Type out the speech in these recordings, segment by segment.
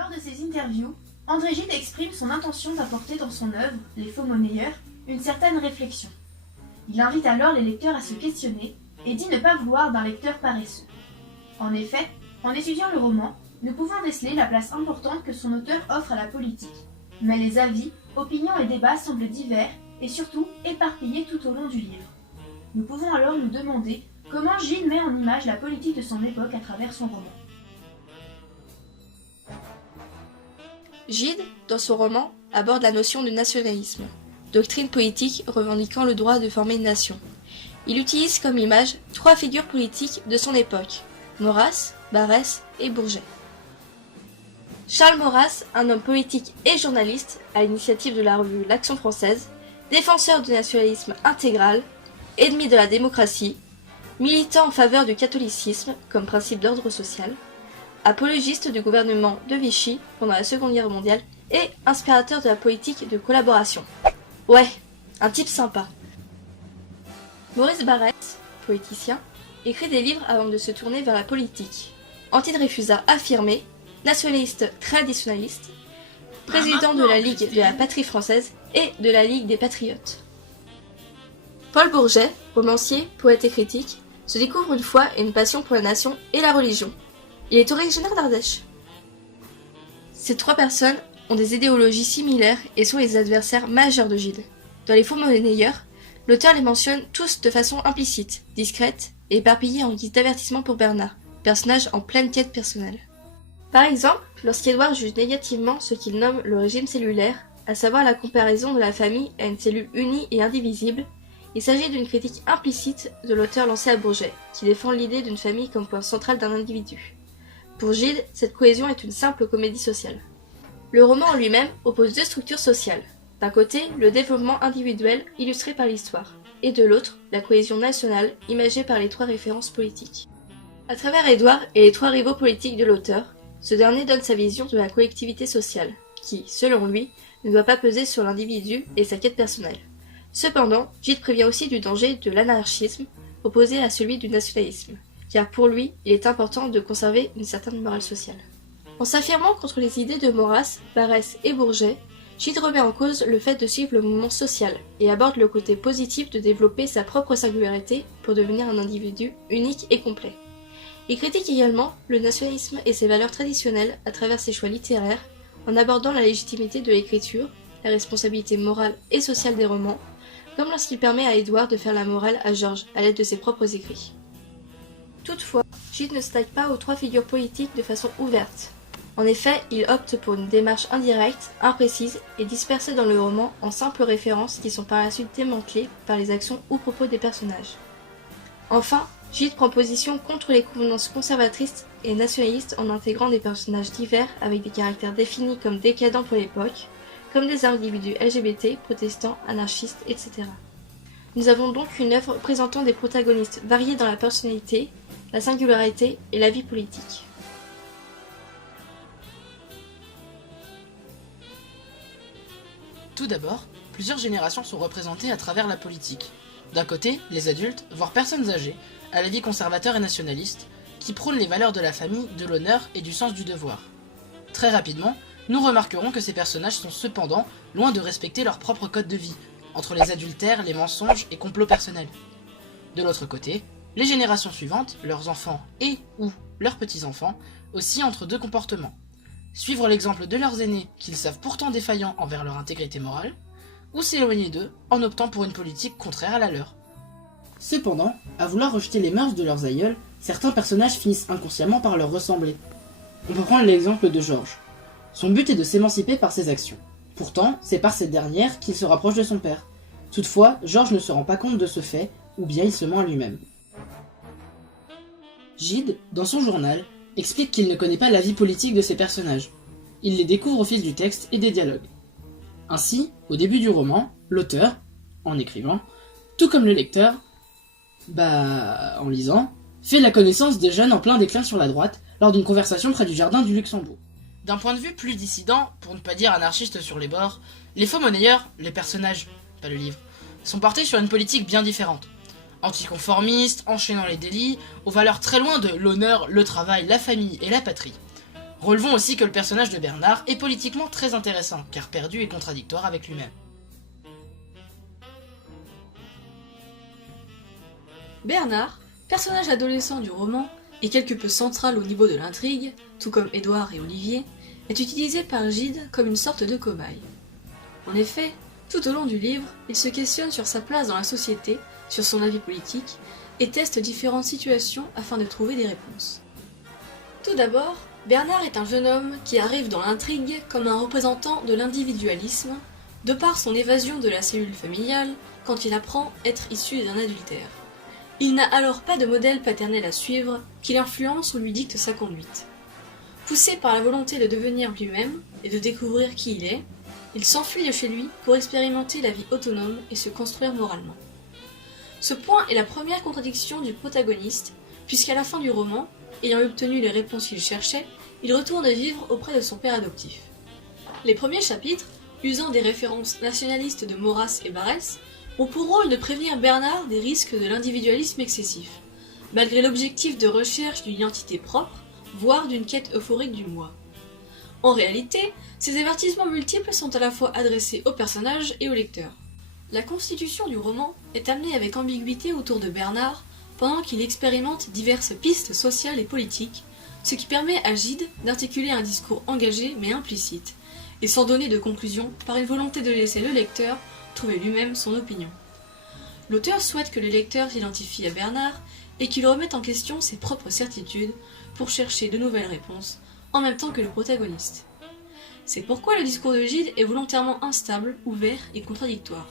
Lors de ses interviews, André Gide exprime son intention d'apporter dans son œuvre, Les Faux Monnayeurs, une certaine réflexion. Il invite alors les lecteurs à se questionner et dit ne pas vouloir d'un lecteur paresseux. En effet, en étudiant le roman, nous pouvons déceler la place importante que son auteur offre à la politique. Mais les avis, opinions et débats semblent divers et surtout éparpillés tout au long du livre. Nous pouvons alors nous demander comment Gide met en image la politique de son époque à travers son roman. Gide, dans son roman, aborde la notion de nationalisme, doctrine politique revendiquant le droit de former une nation. Il utilise comme image 3 figures politiques de son époque, Maurras, Barrès et Bourget. Charles Maurras, un homme politique et journaliste, à l'initiative de la revue L'Action française, défenseur du nationalisme intégral, ennemi de la démocratie, militant en faveur du catholicisme comme principe d'ordre social, apologiste du gouvernement de Vichy pendant la Seconde Guerre mondiale et inspirateur de la politique de collaboration. Ouais, un type sympa. Maurice Barrès, politicien, écrit des livres avant de se tourner vers la politique. Anti-Dreyfusard affirmé, nationaliste traditionnaliste, président de la Ligue de la Patrie française et de la Ligue des Patriotes. Paul Bourget, romancier, poète et critique, se découvre une foi et une passion pour la nation et la religion. Il est originaire d'Ardèche. Ces 3 personnes ont des idéologies similaires et sont les adversaires majeurs de Gide. Dans Les Faux Monnayeurs, l'auteur les mentionne tous de façon implicite, discrète et éparpillée en guise d'avertissement pour Bernard, personnage en pleine quête personnelle. Par exemple, lorsqu'Édouard juge négativement ce qu'il nomme le régime cellulaire, à savoir la comparaison de la famille à une cellule unie et indivisible, il s'agit d'une critique implicite de l'auteur lancée à Bourget, qui défend l'idée d'une famille comme point central d'un individu. Pour Gide, cette cohésion est une simple comédie sociale. Le roman en lui-même oppose 2 structures sociales. D'un côté, le développement individuel illustré par l'histoire, et de l'autre, la cohésion nationale imagée par les 3 références politiques. À travers Édouard et les 3 rivaux politiques de l'auteur, ce dernier donne sa vision de la collectivité sociale, qui, selon lui, ne doit pas peser sur l'individu et sa quête personnelle. Cependant, Gide prévient aussi du danger de l'anarchisme, opposé à celui du nationalisme, car pour lui, il est important de conserver une certaine morale sociale. En s'affirmant contre les idées de Maurras, Barrès et Bourget, Gide remet en cause le fait de suivre le mouvement social et aborde le côté positif de développer sa propre singularité pour devenir un individu unique et complet. Il critique également le nationalisme et ses valeurs traditionnelles à travers ses choix littéraires, en abordant la légitimité de l'écriture, la responsabilité morale et sociale des romans, comme lorsqu'il permet à Édouard de faire la morale à Georges à l'aide de ses propres écrits. Toutefois, Gide ne s'attaque pas aux 3 figures politiques de façon ouverte. En effet, il opte pour une démarche indirecte, imprécise et dispersée dans le roman en simples références qui sont par la suite démantelées par les actions ou propos des personnages. Enfin, Gide prend position contre les convenances conservatrices et nationalistes en intégrant des personnages divers avec des caractères définis comme décadents pour l'époque, comme des individus LGBT, protestants, anarchistes, etc. Nous avons donc une œuvre présentant des protagonistes variés dans la personnalité, la singularité et la vie politique. Tout d'abord, plusieurs générations sont représentées à travers la politique. D'un côté, les adultes, voire personnes âgées, à la vie conservateur et nationaliste, qui prônent les valeurs de la famille, de l'honneur et du sens du devoir. Très rapidement, nous remarquerons que ces personnages sont cependant loin de respecter leur propre code de vie, entre les adultères, les mensonges et complots personnels. De l'autre côté, les générations suivantes, leurs enfants et ou leurs petits-enfants, oscillent entre 2 comportements. Suivre l'exemple de leurs aînés qu'ils savent pourtant défaillants envers leur intégrité morale, ou s'éloigner d'eux en optant pour une politique contraire à la leur. Cependant, à vouloir rejeter les mœurs de leurs aïeuls, certains personnages finissent inconsciemment par leur ressembler. On peut prendre l'exemple de Georges. Son but est de s'émanciper par ses actions. Pourtant, c'est par cette dernière qu'il se rapproche de son père. Toutefois, Georges ne se rend pas compte de ce fait, ou bien il se ment à lui-même. Gide, dans son journal, explique qu'il ne connaît pas la vie politique de ses personnages. Il les découvre au fil du texte et des dialogues. Ainsi, au début du roman, l'auteur, en écrivant, tout comme le lecteur, en lisant, fait la connaissance des jeunes en plein déclin sur la droite lors d'une conversation près du jardin du Luxembourg. D'un point de vue plus dissident, pour ne pas dire anarchiste sur les bords, les Faux Monnayeurs, les personnages, pas le livre, sont portés sur une politique bien différente. Anticonformistes, enchaînant les délits, aux valeurs très loin de l'honneur, le travail, la famille et la patrie. Relevons aussi que le personnage de Bernard est politiquement très intéressant, car perdu et contradictoire avec lui-même. Bernard, personnage adolescent du roman et quelque peu central au niveau de l'intrigue, tout comme Édouard et Olivier, est utilisé par Gide comme une sorte de cobaye. En effet, tout au long du livre, il se questionne sur sa place dans la société, sur son avis politique, et teste différentes situations afin de trouver des réponses. Tout d'abord, Bernard est un jeune homme qui arrive dans l'intrigue comme un représentant de l'individualisme, de par son évasion de la cellule familiale quand il apprend être issu d'un adultère. Il n'a alors pas de modèle paternel à suivre qui l'influence ou lui dicte sa conduite. Poussé par la volonté de devenir lui-même et de découvrir qui il est, il s'enfuit de chez lui pour expérimenter la vie autonome et se construire moralement. Ce point est la première contradiction du protagoniste, puisqu'à la fin du roman, ayant obtenu les réponses qu'il cherchait, il retourne vivre auprès de son père adoptif. Les premiers chapitres, usant des références nationalistes de Maurras et Barrès, ont pour rôle de prévenir Bernard des risques de l'individualisme excessif, malgré l'objectif de recherche d'une identité propre, voire d'une quête euphorique du moi. En réalité, ces avertissements multiples sont à la fois adressés au personnage et au lecteur. La constitution du roman est amenée avec ambiguïté autour de Bernard pendant qu'il expérimente diverses pistes sociales et politiques, ce qui permet à Gide d'articuler un discours engagé mais implicite, et sans donner de conclusion par une volonté de laisser le lecteur trouver lui-même son opinion. L'auteur souhaite que le lecteur s'identifie à Bernard et qu'il remette en question ses propres certitudes pour chercher de nouvelles réponses, en même temps que le protagoniste. C'est pourquoi le discours de Gide est volontairement instable, ouvert et contradictoire.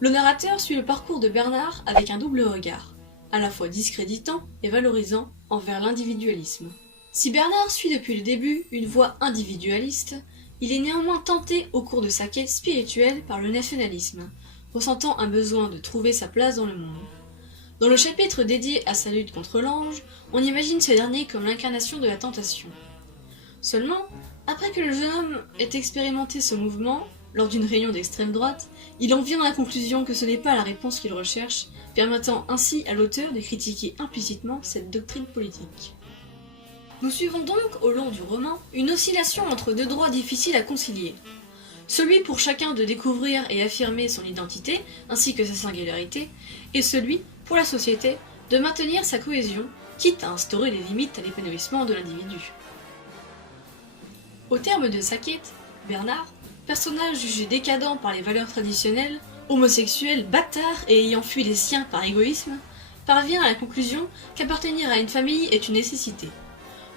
Le narrateur suit le parcours de Bernard avec un double regard, à la fois discréditant et valorisant envers l'individualisme. Si Bernard suit depuis le début une voie individualiste, il est néanmoins tenté au cours de sa quête spirituelle par le nationalisme, ressentant un besoin de trouver sa place dans le monde. Dans le chapitre dédié à sa lutte contre l'ange, on imagine ce dernier comme l'incarnation de la tentation. Seulement, après que le jeune homme ait expérimenté ce mouvement, lors d'une réunion d'extrême droite, il en vient à la conclusion que ce n'est pas la réponse qu'il recherche, permettant ainsi à l'auteur de critiquer implicitement cette doctrine politique. Nous suivons donc, au long du roman, une oscillation entre deux droits difficiles à concilier. Celui pour chacun de découvrir et affirmer son identité, ainsi que sa singularité, et celui, pour la société, de maintenir sa cohésion, quitte à instaurer des limites à l'épanouissement de l'individu. Au terme de sa quête, Bernard, personnage jugé décadent par les valeurs traditionnelles, homosexuel, bâtard et ayant fui les siens par égoïsme, parvient à la conclusion qu'appartenir à une famille est une nécessité.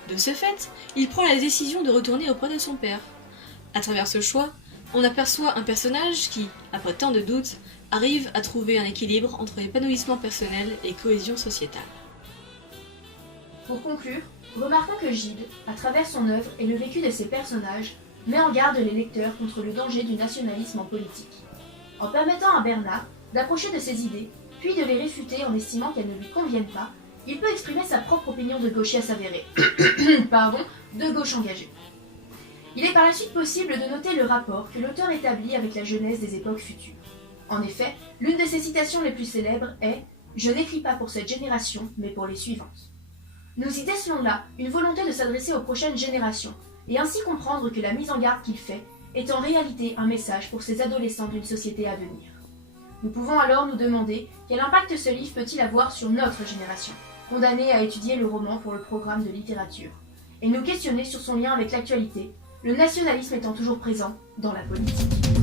De ce fait, il prend la décision de retourner auprès de son père. À travers ce choix, on aperçoit un personnage qui, après tant de doutes, arrive à trouver un équilibre entre épanouissement personnel et cohésion sociétale. Pour conclure, remarquons que Gide, à travers son œuvre et le vécu de ses personnages, met en garde les lecteurs contre le danger du nationalisme en politique. En permettant à Bernard d'approcher de ses idées, puis de les réfuter en estimant qu'elles ne lui conviennent pas, il peut exprimer sa propre opinion de gauchiste avéré. De gauche engagée. Il est par la suite possible de noter le rapport que l'auteur établit avec la jeunesse des époques futures. En effet, l'une de ses citations les plus célèbres est « Je n'écris pas pour cette génération, mais pour les suivantes ». Nous y décelons là une volonté de s'adresser aux prochaines générations, et ainsi comprendre que la mise en garde qu'il fait est en réalité un message pour ces adolescents d'une société à venir. Nous pouvons alors nous demander quel impact ce livre peut-il avoir sur notre génération, condamnée à étudier le roman pour le programme de littérature, et nous questionner sur son lien avec l'actualité, le nationalisme étant toujours présent dans la politique.